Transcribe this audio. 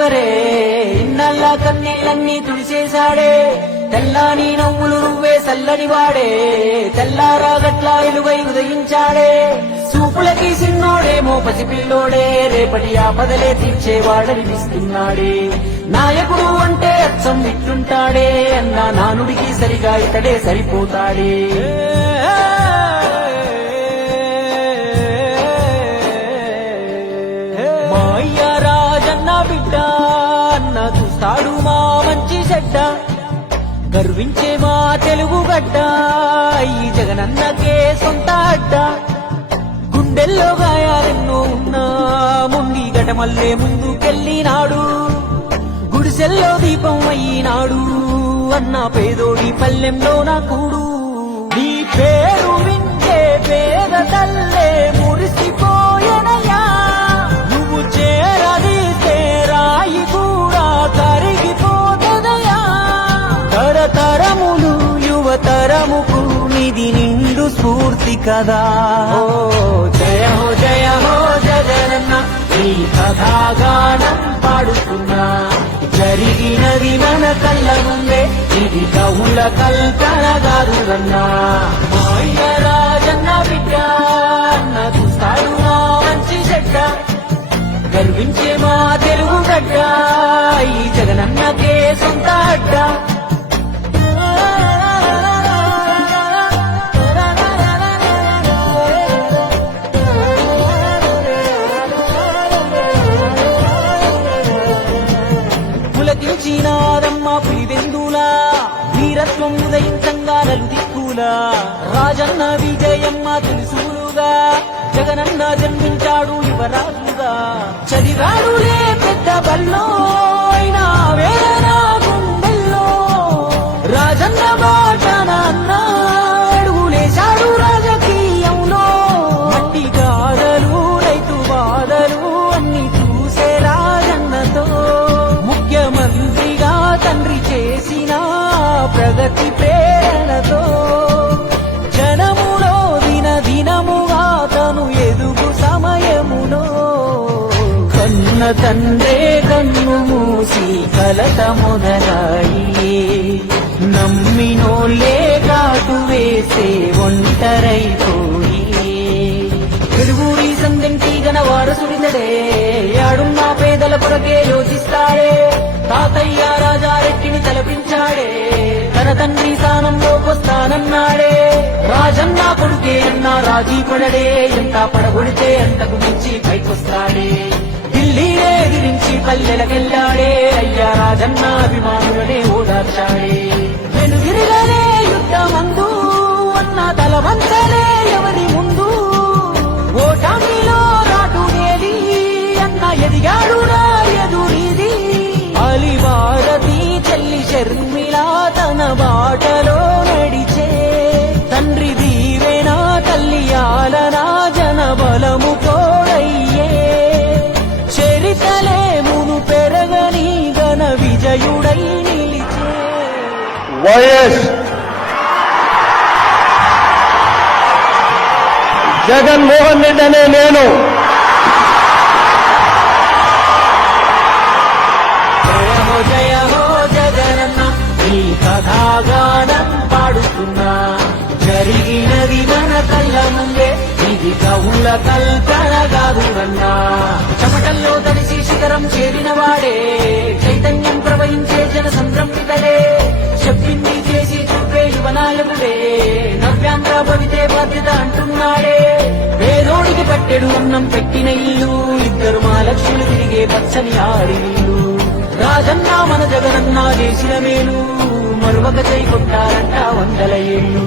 ఎవరే ఇన్నల్లా కన్నీళ్ళన్నీ తుడిసేశాడే తెల్లాని నవ్వులు నువ్వే చల్లని వాడే తెల్లారా గట్లా ఇలువై ఉదయించాడే చూపులకి సిన్నోడేమో పసిపిల్లోడే రేపటి ఆపదలే తీర్చేవాడనిపిస్తున్నాడే నాయకుడు అంటే అచ్చం ఇట్టుంటాడే అన్నా నానుడికి సరిగా ఇతడే సరిపోతాడే మా అయ్య రాజన్న బిడ్డ అన్న చూస్తాడు మా మంచి చెడ్డ గర్వించే మా తెలుగు గడ్డ ఈ జగనన్నకే సొంత అడ్డ గుండెల్లో గాయాలెన్నో ఉన్నా ముండి గటమల్లే ముందుకెళ్ళినాడు గుడిసెల్లో దీపం అయ్యినాడు అన్న పేదోడి పల్లెంలో నా కూడు నీ పేరు వింటే పేద తల్లే మురిసిపోయనయా నువ్వు చేరదీస్తే రాయి కూడా కరిగిపోతదయా తరతరములు యువతరముకు నిధి నిండు స్ఫూర్తి కదా ఓ జయ హో జగనన్న ఈ కథాగానం పాడుతున్నా జరిగినది మన కళ్ళ ముందే ఇది కవుల కల్పన కాదురన్నా మా అయ్య రాజన్న బిడ్డ అన్న చూస్తాడు మా మంచి చెడ్డ గర్వించే మా తెలుగు గడ్డ ఈ జగనన్నకే సొంత అడ్డ పులకించినారమ్మ పులివెందులా వీరత్వం ఉదయించంగా నలుదిక్కులా రాజన్న విజయమ్మ తెలుసులుగా జగనన్న జన్మించాడు యువరాజుగా చదివాడులే పెద్ద బల్లో అయినా వేరా గుండెల్లో రాజన్న బాటన అడుగులేశాడు రాజకీయంలో మట్టి గాథలు రైతు బాధలు అన్ని చూసే రాజన్నతో ముఖ్యమంత్రిగా తండ్రి చేసిన ప్రగతి ప్రేరణతో జనములో దినదినముగా తను ఎదుగు సమయములో కన్న తండ్రే కన్ను మూసి కలత మొదలాయి నమ్మినోళ్ళే కాటు వేసే ఒంటరైపోయి తెలుగుడి సందెంటి గన వారసుడితడే యాడున్నా పేదల కొరకే యోచిస్తాడే తాతయ్య రాజారెడ్డిని తలపించాడే తన తండ్రి స్థానంలోకొస్తానన్నాడే రాజన్న కొడుకే అన్నా రాజీ పడడే ఎంత పడగొడితే అంతకు మించి పైకొస్తాడే ఢిల్లీనే ఎదిరించి పల్లెలకెళ్ళాడే అయ్యా రాజన్న అభిమానులనే ఓదార్చాడే వెనుదిరిగానే యుద్ధమందు అన్న తల వంచలే ఎవరి ముందు ఓటమిలో రాటునేది అన్న ఎదిగాడు నా ఎదురీది అలివారతి చెల్లి షర్మిలా తన బాటలో నడిచే తండ్రి దీవెనా తల్లి ఆలనా జన బలము తోడయ్యే చరితలే మును పెరగని గన విజయుడై నిలిచే వైఎస్ జగన్మోహన్ రెడ్డి అనే నేను జయ హో జగనన్న ఈ కథాగానం పాడుతున్నా జరిగినది మన కళ్ళ ముందే ఇది కవుల కల్పన కాదురన్నా చెమటల్లో తడిసి శిఖరం చేరిన వాడే చైతన్యం ప్రవహించే జన సంద్రంపితడే చెప్పింది చేసి చూపే యువనాయకుడే నవ్యాంధ్ర భవితే బాధ్యత అంటున్నాడే పేదోడికి పట్టెడు అన్నం పెట్టిన ఇల్లు ఇద్దరు మా లక్ష్యులు తిరిగే పచ్చని ఆడిల్లు రాజన్న మన జగనన్న చేసిన మేలు మరొక చేయి కొట్టారంట 100 ఏళ్ళు